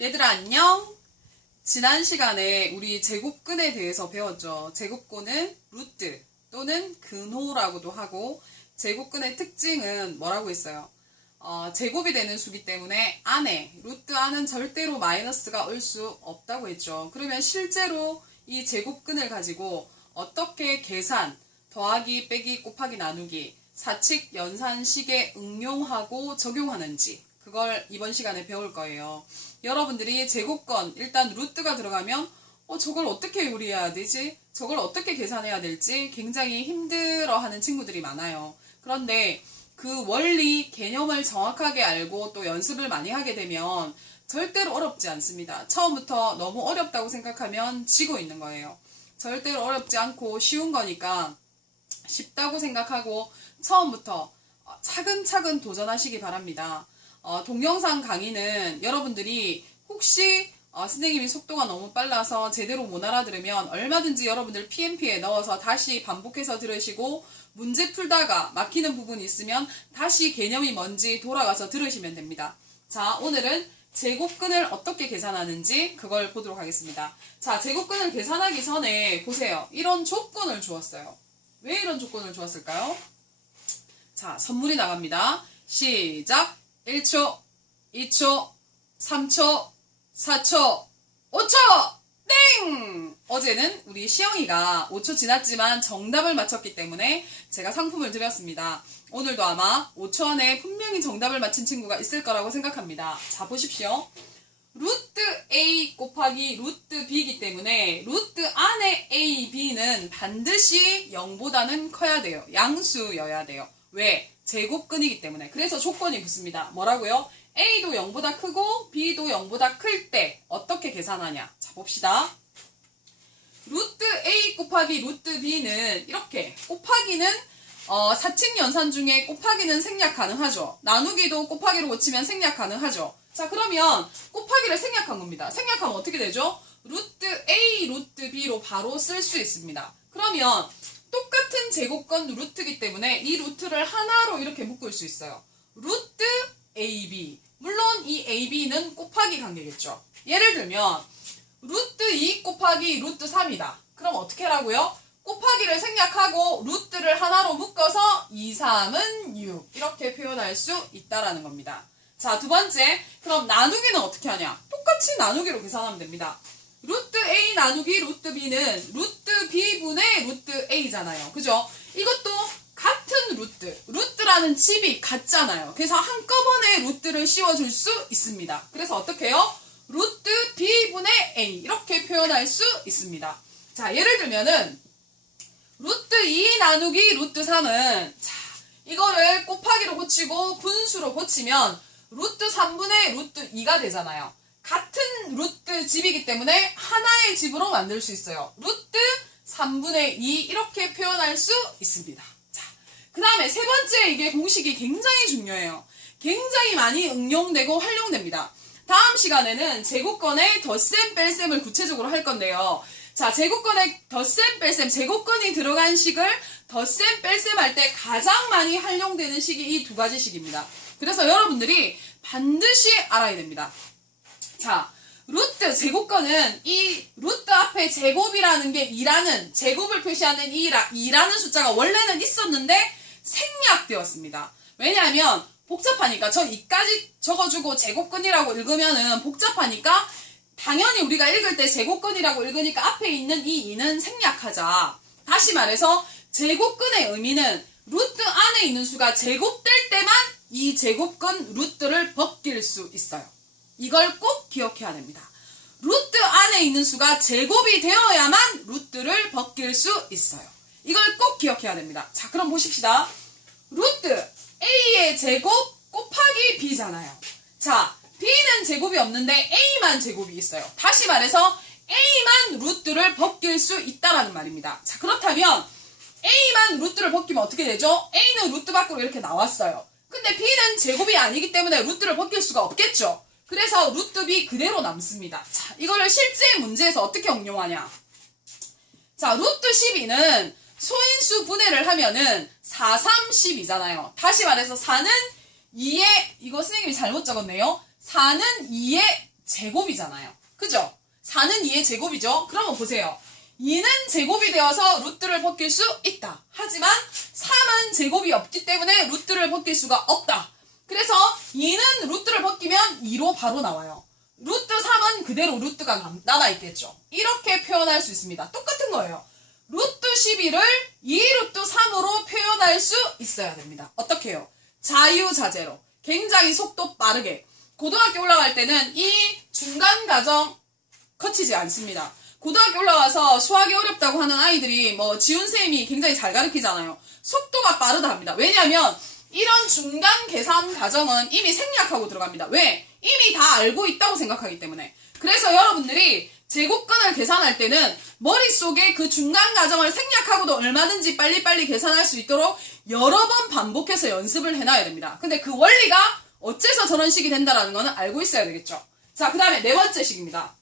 얘들아 안녕. 지난 시간에 우리 제곱근에 대해서 배웠죠. 제곱근은 루트 또는 근호라고도 하고, 제곱근의 특징은 뭐라고 했어요? 제곱이 되는 수기 때문에 안에 루트 안은 절대로 마이너스가 올 수 없다고 했죠. 그러면 실제로 이 제곱근을 가지고 어떻게 계산, 더하기, 빼기, 곱하기, 나누기, 사칙, 연산식에 응용하고 적용하는지, 그걸 이번 시간에 배울 거예요. 여러분들이 제곱건 일단 루트가 들어가면 저걸 어떻게 요리해야 되지? 저걸 어떻게 계산해야 될지 굉장히 힘들어하는 친구들이 많아요. 그런데 그 원리, 개념을 정확하게 알고 또 연습을 많이 하게 되면 절대로 어렵지 않습니다. 처음부터 너무 어렵다고 생각하면 지고 있는 거예요. 절대로 어렵지 않고 쉬운 거니까 쉽다고 생각하고 처음부터 차근차근 도전하시기 바랍니다. 동영상 강의는 여러분들이 혹시 선생님이 속도가 너무 빨라서 제대로 못 알아들으면 얼마든지 여러분들 PMP에 넣어서 다시 반복해서 들으시고, 문제 풀다가 막히는 부분이 있으면 다시 개념이 뭔지 돌아가서 들으시면 됩니다. 자, 오늘은 제곱근을 어떻게 계산하는지 그걸 보도록 하겠습니다. 자, 제곱근을 계산하기 전에 보세요. 이런 조건을 주었어요. 왜 이런 조건을 주었을까요? 자, 선물이 나갑니다. 시작! 1초, 2초, 3초, 4초, 5초! 땡! 어제는 우리 시영이가 5초 지났지만 정답을 맞췄기 때문에 제가 상품을 드렸습니다. 오늘도 아마 5초 안에 분명히 정답을 맞힌 친구가 있을 거라고 생각합니다. 자, 보십시오. 루트 A 곱하기 루트 B이기 때문에 루트 안에 A, B는 반드시 0보다는 커야 돼요. 양수여야 돼요. 왜? 제곱근이기 때문에. 그래서 조건이 붙습니다. 뭐라고요? A도 0보다 크고 B도 0보다 클 때 어떻게 계산하냐? 자, 봅시다. 루트 A 곱하기 루트 B는 이렇게, 곱하기는 사칙 연산 중에 곱하기는 생략 가능하죠. 나누기도 곱하기로 고치면 생략 가능하죠. 자, 그러면 곱하기를 생략한 겁니다. 생략하면 어떻게 되죠? 루트 A, 루트 B로 바로 쓸 수 있습니다. 그러면 똑같은 제곱건 루트이기 때문에 이 루트를 하나로 이렇게 묶을 수 있어요. 루트 AB. 물론 이 AB는 곱하기 관계겠죠. 예를 들면 루트 2 곱하기 루트 3이다. 그럼 어떻게 하라고요? 곱하기를 생략하고 루트를 하나로 묶어서 2, 3은 6 이렇게 표현할 수 있다라는 겁니다. 자, 두 번째, 그럼 나누기는 어떻게 하냐? 똑같이 나누기로 계산하면 됩니다. 루트 A 나누기 루트 B는 루트 B분의 루트 A잖아요. 그죠? 이것도 같은 루트라는 집이 같잖아요. 그래서 한꺼번에 루트를 씌워줄 수 있습니다. 그래서 어떻게 해요? 루트 B분의 A 이렇게 표현할 수 있습니다. 자, 예를 들면은 루트 2 나누기 루트 3은, 자, 이거를 곱하기로 고치고 분수로 고치면 루트 3분의 루트 2가 되잖아요. 같은 루트 집이기 때문에 하나의 집으로 만들 수 있어요. 루트 3분의 2 이렇게 표현할 수 있습니다. 자, 그 다음에 세 번째, 이게 공식이 굉장히 중요해요. 굉장히 많이 응용되고 활용됩니다. 다음 시간에는 제곱건의 덧셈 뺄셈을 구체적으로 할 건데요. 자, 제곱건의 덧셈 뺄셈, 제곱건이 들어간 식을 덧셈 뺄셈 할 때 가장 많이 활용되는 식이 이 두 가지 식입니다. 그래서 여러분들이 반드시 알아야 됩니다. 자, 루트 제곱건은 이 루트 앞에 제곱이라는 게 2라는, 제곱을 표시하는 2라는 숫자가 원래는 있었는데 생략되었습니다. 왜냐하면 복잡하니까, 저 2까지 적어주고 제곱근이라고 읽으면은 복잡하니까 당연히 우리가 읽을 때 제곱근이라고 읽으니까 앞에 있는 이 2는 생략하자. 다시 말해서 제곱근의 의미는 루트 안에 있는 수가 제곱될 때만 이 제곱근 루트를 벗길 수 있어요. 이걸 꼭 기억해야 됩니다. 루트 안에 있는 수가 제곱이 되어야만 루트를 벗길 수 있어요. 이걸 꼭 기억해야 됩니다. 자, 그럼 보십시다. 루트 A의 제곱 곱하기 B잖아요. 자, B는 제곱이 없는데 A만 제곱이 있어요. 다시 말해서 A만 루트를 벗길 수 있다라는 말입니다. 자, 그렇다면 A만 루트를 벗기면 어떻게 되죠? A는 루트 밖으로 이렇게 나왔어요. 근데 B는 제곱이 아니기 때문에 루트를 벗길 수가 없겠죠. 그래서 루트 B 그대로 남습니다. 자, 이거를 실제 문제에서 어떻게 응용하냐? 자, 루트 12는 소인수 분해를 하면은 4, 3, 12잖아요. 다시 말해서 4는 2의, 이거 선생님이 잘못 적었네요. 4는 2의 제곱이잖아요. 그죠? 4는 2의 제곱이죠. 그러면 보세요. 2는 제곱이 되어서 루트를 벗길 수 있다. 하지만 3은 제곱이 없기 때문에 루트를 벗길 수가 없다. 그래서 2는 루트를 벗기면 2로 바로 나와요. 루트 3은 그대로 루트가 남아있겠죠. 이렇게 표현할 수 있습니다. 똑같은 거예요. 루트 11을 2루트 3으로 표현할 수 있어야 됩니다. 어떻게 해요? 자유자재로. 굉장히 속도 빠르게. 고등학교 올라갈 때는 이 중간 과정 거치지 않습니다. 고등학교 올라가서 수학이 어렵다고 하는 아이들이 지훈 쌤이 굉장히 잘 가르치잖아요. 속도가 빠르다 합니다. 왜냐하면 이런 중간 계산 과정은 이미 생략하고 들어갑니다. 왜? 이미 다 알고 있다고 생각하기 때문에. 그래서 여러분들이 제곱근을 계산할 때는 머릿속에 그 중간 과정을 생략하고도 얼마든지 빨리빨리 계산할 수 있도록 여러 번 반복해서 연습을 해놔야 됩니다. 근데 그 원리가 어째서 저런 식이 된다라는 거는 알고 있어야 되겠죠. 자, 그 다음에 네 번째 식입니다.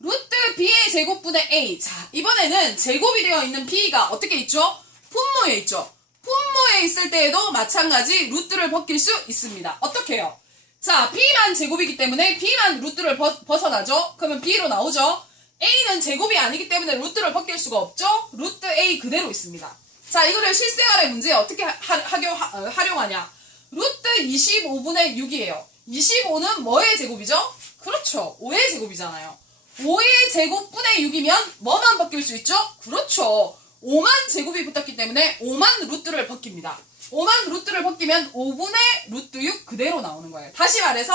루트 b의 제곱분의 a. 자, 이번에는 제곱이 되어 있는 b가 어떻게 있죠? 분모에 있죠. 분모에 있을 때에도 마찬가지 루트를 벗길 수 있습니다. 어떻게 해요? 자, b만 제곱이기 때문에 b만 루트를 벗어나죠? 그러면 b로 나오죠? a는 제곱이 아니기 때문에 루트를 벗길 수가 없죠? 루트 a 그대로 있습니다. 자, 이거를 실생활의 문제에 어떻게 활용하냐? 루트 25분의 6이에요. 25는 뭐의 제곱이죠? 그렇죠. 5의 제곱이잖아요. 5의 제곱분의 6이면 뭐만 벗길 수 있죠? 그렇죠. 5만 제곱이 붙었기 때문에 5만 루트를 벗깁니다. 5만 루트를 벗기면 5분의 루트 6 그대로 나오는 거예요. 다시 말해서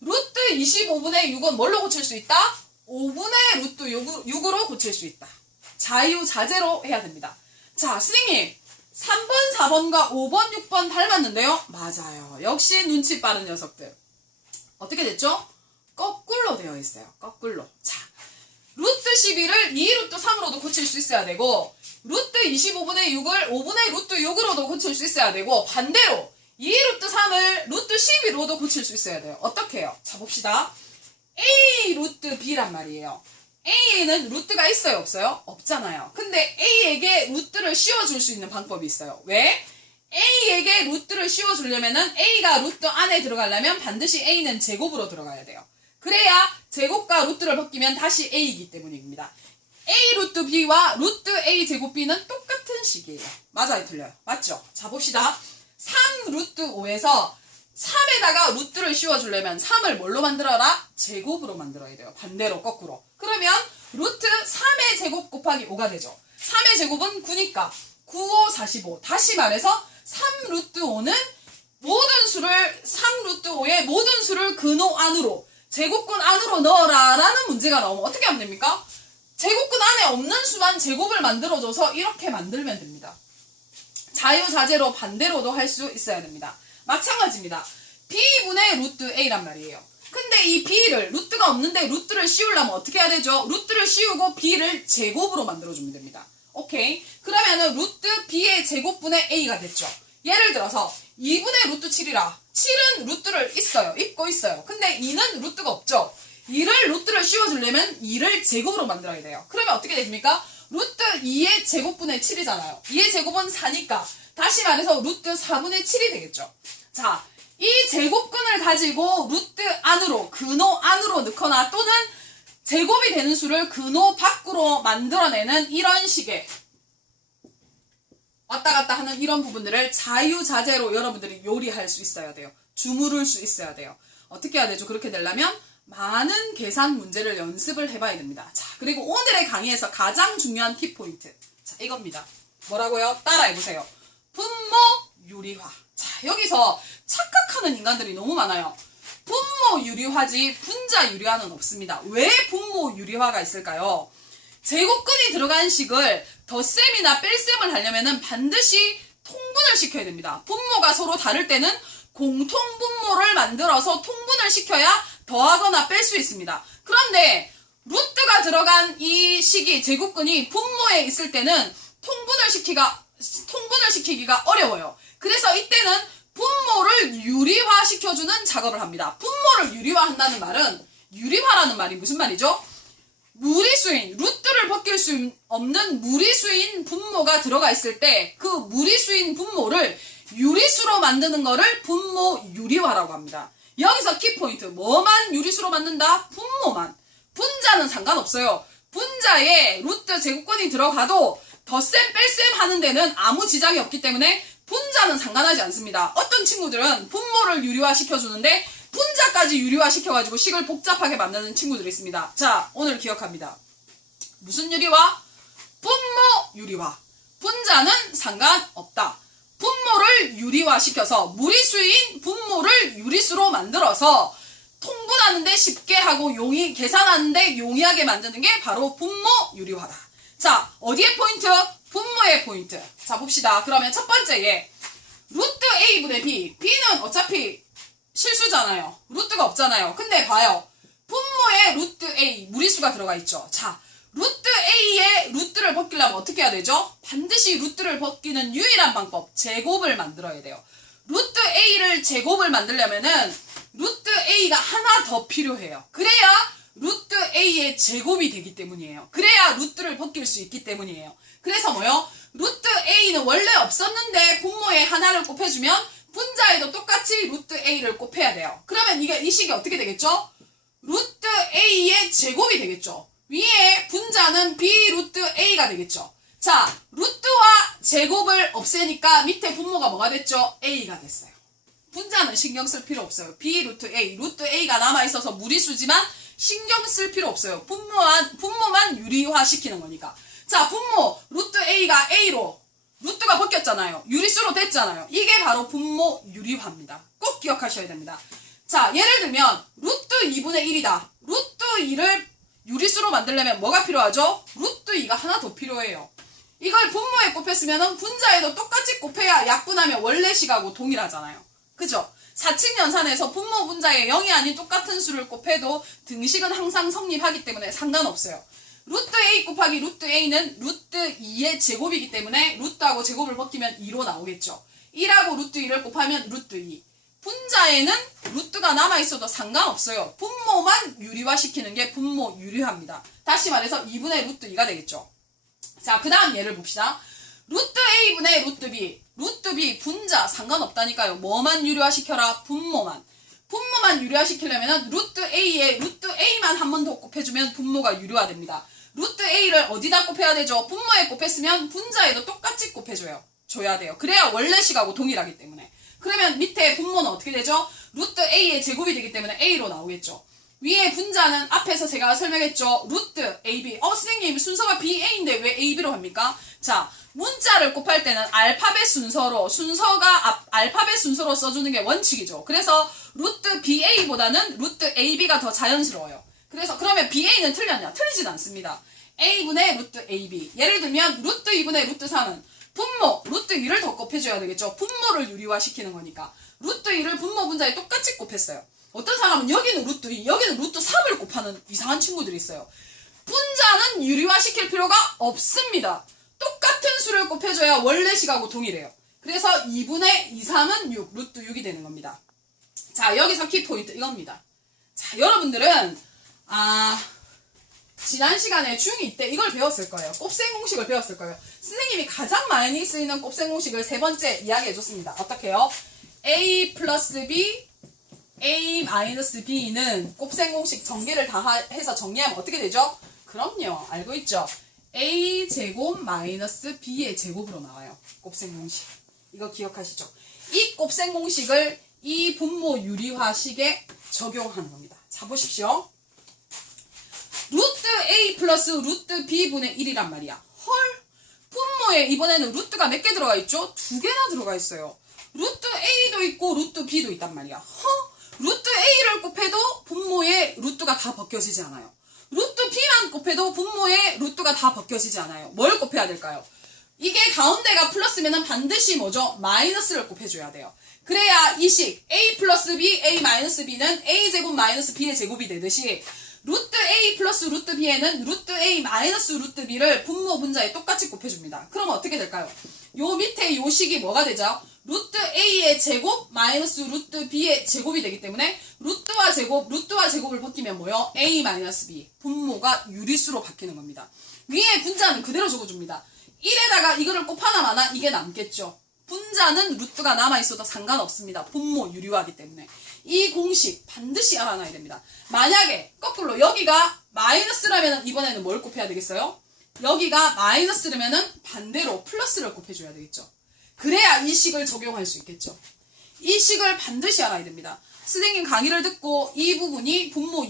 루트 25분의 6은 뭘로 고칠 수 있다? 5분의 루트 6으로 고칠 수 있다. 자유자재로 해야 됩니다. 자, 선생님 3번, 4번과 5번, 6번 닮았는데요? 맞아요. 역시 눈치 빠른 녀석들. 어떻게 됐죠? 거꾸로 되어 있어요. 거꾸로. 자, 루트 11을 2루트 3으로도 고칠 수 있어야 되고 루트 25분의 6을 5분의 루트 6으로도 고칠 수 있어야 되고 반대로 2루트 3을 루트 12로도 고칠 수 있어야 돼요. 어떻게 해요? 자, 봅시다. A 루트 B란 말이에요. A에는 루트가 있어요? 없어요? 없잖아요. 근데 A에게 루트를 씌워줄 수 있는 방법이 있어요. 왜? A에게 루트를 씌워주려면은 A가 루트 안에 들어가려면 반드시 A는 제곱으로 들어가야 돼요. 그래야 제곱과 루트를 벗기면 다시 A이기 때문입니다. A 루트 B와 루트 A 제곱 B는 똑같은 식이에요. 맞아요? 틀려요? 맞죠? 자, 봅시다. 3 루트 5에서 3에다가 루트를 씌워주려면 3을 뭘로 만들어라? 제곱으로 만들어야 돼요. 반대로 거꾸로. 그러면 루트 3의 제곱 곱하기 5가 되죠. 3의 제곱은 9니까 9, 5, 45. 다시 말해서 3 루트 5는 모든 수를 3 루트 5의 모든 수를 근호 안으로 제곱근 안으로 넣어라 라는 문제가 나오면 어떻게 하면 됩니까? 제곱근 안에 없는 수만 제곱을 만들어줘서 이렇게 만들면 됩니다. 자유자재로 반대로도 할 수 있어야 됩니다. 마찬가지입니다. b분의 루트 a란 말이에요. 근데 이 b를 루트가 없는데 루트를 씌우려면 어떻게 해야 되죠? 루트를 씌우고 b를 제곱으로 만들어주면 됩니다. 오케이? 그러면은 루트 b의 제곱분의 a가 됐죠. 예를 들어서 2분의 루트 7이라 7은 루트를 입고 있어요. 근데 2는 루트가 없죠. 2를 루트를 씌워주려면 2를 제곱으로 만들어야 돼요. 그러면 어떻게 됩니까? 루트 2의 제곱분의 7이잖아요. 2의 제곱은 4니까 다시 말해서 루트 4분의 7이 되겠죠. 자, 이 제곱근을 가지고 루트 안으로, 근호 안으로 넣거나 또는 제곱이 되는 수를 근호 밖으로 만들어내는 이런 식의 왔다 갔다 하는 이런 부분들을 자유자재로 여러분들이 요리할 수 있어야 돼요. 주무를 수 있어야 돼요. 어떻게 해야 되죠? 그렇게 되려면 많은 계산 문제를 연습을 해봐야 됩니다. 자, 그리고 오늘의 강의에서 가장 중요한 키포인트. 자, 이겁니다. 뭐라고요? 따라해보세요. 분모 유리화. 자, 여기서 착각하는 인간들이 너무 많아요. 분모 유리화지 분자 유리화는 없습니다. 왜 분모 유리화가 있을까요? 제곱근이 들어간 식을 덧셈이나 뺄셈을 하려면 반드시 통분을 시켜야 됩니다. 분모가 서로 다를 때는 공통분모를 만들어서 통분을 시켜야 더하거나 뺄 수 있습니다. 그런데 루트가 들어간 이 식이 제곱근이 분모에 있을 때는 통분을 시키기가 어려워요. 그래서 이때는 분모를 유리화시켜주는 작업을 합니다. 분모를 유리화한다는 말은 유리화라는 말이 무슨 말이죠? 무리수인, 루트를 벗길 수 없는 무리수인 분모가 들어가 있을 때 그 무리수인 분모를 유리수로 만드는 거를 분모 유리화라고 합니다. 여기서 키포인트. 뭐만 유리수로 만든다? 분모만. 분자는 상관없어요. 분자에 루트 제곱권이 들어가도 덧셈 뺄셈 하는 데는 아무 지장이 없기 때문에 분자는 상관하지 않습니다. 어떤 친구들은 분모를 유리화 시켜주는데 분자까지 유리화 시켜가지고 식을 복잡하게 만드는 친구들이 있습니다. 자, 오늘 기억합니다. 무슨 유리화? 분모 유리화. 분자는 상관없다. 분모를 유리화시켜서 무리수인 분모를 유리수로 만들어서 통분하는데 쉽게 하고 계산하는데 용이하게 만드는 게 바로 분모 유리화다. 자, 어디에 포인트? 분모의 포인트. 자, 봅시다. 그러면 첫 번째 얘 루트 A분의 B. B는 어차피 실수잖아요. 루트가 없잖아요. 근데 봐요. 분모에 루트 A 무리수가 들어가 있죠. 자, 루트 A의 루트를 벗기려면 어떻게 해야 되죠? 반드시 루트를 벗기는 유일한 방법, 제곱을 만들어야 돼요. 루트 A를 제곱을 만들려면은 루트 A가 하나 더 필요해요. 그래야 루트 A의 제곱이 되기 때문이에요. 그래야 루트를 벗길 수 있기 때문이에요. 그래서 뭐요? 루트 A는 원래 없었는데 분모에 하나를 곱해주면 분자에도 똑같이 루트 A를 곱해야 돼요. 그러면 이 식이 어떻게 되겠죠? 루트 A의 제곱이 되겠죠. 위에 분자는 B 루트 A가 되겠죠. 자, 루트와 제곱을 없애니까 밑에 분모가 뭐가 됐죠? A가 됐어요. 분자는 신경 쓸 필요 없어요. B 루트 A, 루트 A가 남아있어서 무리수지만 신경 쓸 필요 없어요. 분모만 유리화 시키는 거니까. 자, 분모 루트 A가 A로 루트가 벗겼잖아요. 유리수로 됐잖아요. 이게 바로 분모 유리화입니다. 꼭 기억하셔야 됩니다. 자, 예를 들면 루트 2분의 1이다. 루트 2를 유리수로 만들려면 뭐가 필요하죠? 루트 2가 하나 더 필요해요. 이걸 분모에 곱했으면 분자에도 똑같이 곱해야 약분하면 원래 식하고 동일하잖아요. 그죠? 사칙연산에서 분모 분자에 0이 아닌 똑같은 수를 곱해도 등식은 항상 성립하기 때문에 상관없어요. 루트 A 곱하기 루트 A는 루트 2의 제곱이기 때문에 루트하고 제곱을 벗기면 2로 나오겠죠. 1하고 루트 2를 곱하면 루트 2. 분자에는 루트가 남아있어도 상관없어요. 분모만 유리화시키는 게 분모 유리화입니다. 다시 말해서 2분의 루트 2가 되겠죠. 자, 그 다음 예를 봅시다. 루트 A분의 루트 B. 루트 B 분자 상관없다니까요. 뭐만 유리화시켜라? 분모만. 분모만 유리화시키려면 루트 A에 루트 A만 한 번 더 곱해주면 분모가 유리화됩니다. 루트 A를 어디다 곱해야 되죠? 분모에 곱했으면 분자에도 똑같이 줘야 돼요. 그래야 원래 식하고 동일하기 때문에. 그러면 밑에 분모는 어떻게 되죠? 루트 A의 제곱이 되기 때문에 A로 나오겠죠. 위에 분자는 앞에서 제가 설명했죠. 루트 AB. 선생님 순서가 BA인데 왜 AB로 합니까? 자, 문자를 곱할 때는 알파벳 순서로 알파벳 순서로 써주는 게 원칙이죠. 그래서 루트 BA보다는 루트 AB가 더 자연스러워요. 그래서 그러면 BA는 틀렸냐? 틀리진 않습니다. A분의 루트 AB. 예를 들면 루트 2분의 루트 3은 분모, 루트 2를 더 곱해줘야 되겠죠. 분모를 유리화시키는 거니까. 루트 2를 분모 분자에 똑같이 곱했어요. 어떤 사람은 여기는 루트 2, 여기는 루트 3을 곱하는 이상한 친구들이 있어요. 분자는 유리화시킬 필요가 없습니다. 똑같은 수를 곱해줘야 원래 식하고 동일해요. 그래서 2분의 2, 3은 6, 루트 6이 되는 겁니다. 자, 여기서 키포인트 이겁니다. 자, 여러분들은 지난 시간에 중2 때 이걸 배웠을 거예요. 곱셈 공식을 배웠을 거예요. 선생님이 가장 많이 쓰이는 곱셈 공식을 세 번째 이야기해줬습니다. 어떻게 해요? A 플러스 B, A 마이너스 B는 곱셈 공식 전개를 다 해서 정리하면 어떻게 되죠? 그럼요. 알고 있죠? A 제곱 마이너스 B의 제곱으로 나와요. 곱셈 공식. 이거 기억하시죠? 이 곱셈 공식을 이 분모 유리화식에 적용하는 겁니다. 자, 보십시오. 루트 A 플러스 루트 B분의 1이란 말이야. 헐, 분모에 이번에는 루트가 몇 개 들어가 있죠? 2개나 들어가 있어요. 루트 A도 있고 루트 B도 있단 말이야. 루트 A를 곱해도 분모에 루트가 다 벗겨지지 않아요. 루트 B만 곱해도 분모에 루트가 다 벗겨지지 않아요. 뭘 곱해야 될까요? 이게 가운데가 플러스면은 반드시 뭐죠? 마이너스를 곱해줘야 돼요. 그래야 이 식 A 플러스 B, A 마이너스 B는 A 제곱 마이너스 B의 제곱이 되듯이 루트 A 플러스 루트 B에는 루트 A 마이너스 루트 B를 분모 분자에 똑같이 곱해줍니다. 그럼 어떻게 될까요? 요 밑에 요 식이 뭐가 되죠? 루트 A의 제곱 마이너스 루트 B의 제곱이 되기 때문에 루트와 제곱을 벗기면 뭐요? A 마이너스 B. 분모가 유리수로 바뀌는 겁니다. 위에 분자는 그대로 적어줍니다. 1에다가 이거를 곱하나 마나 이게 남겠죠. 분자는 루트가 남아있어도 상관없습니다. 분모 유리화하기 때문에. 이 공식 반드시 알아놔야 됩니다. 만약에 거꾸로 여기가 마이너스라면 이번에는 뭘 곱해야 되겠어요? 여기가 마이너스라면은 반대로 플러스를 곱해줘야 되겠죠. 그래야 이 식을 적용할 수 있겠죠. 이 식을 반드시 알아야 됩니다. 선생님 강의를 듣고 이 부분이 분모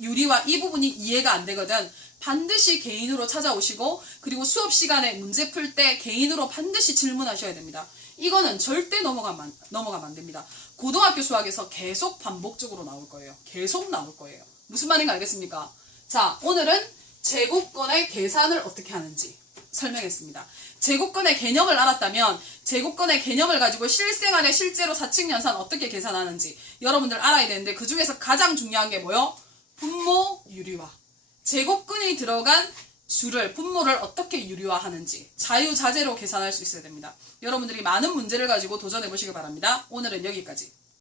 유리와 이 부분이 이해가 안 되거든. 반드시 개인으로 찾아오시고 그리고 수업 시간에 문제 풀 때 개인으로 반드시 질문하셔야 됩니다. 이거는 절대 넘어가면 안 됩니다. 고등학교 수학에서 계속 반복적으로 나올 거예요. 계속 나올 거예요. 무슨 말인가 알겠습니까? 자, 오늘은 제곱권의 계산을 어떻게 하는지 설명했습니다. 제곱권의 개념을 알았다면 제곱권의 개념을 가지고 실생활에 실제로 사칙연산 어떻게 계산하는지 여러분들 알아야 되는데 그 중에서 가장 중요한 게 뭐요? 분모 유리화. 제곱근이 들어간 수를 분모를 어떻게 유리화하는지 자유자재로 계산할 수 있어야 됩니다. 여러분들이 많은 문제를 가지고 도전해 보시기 바랍니다. 오늘은 여기까지.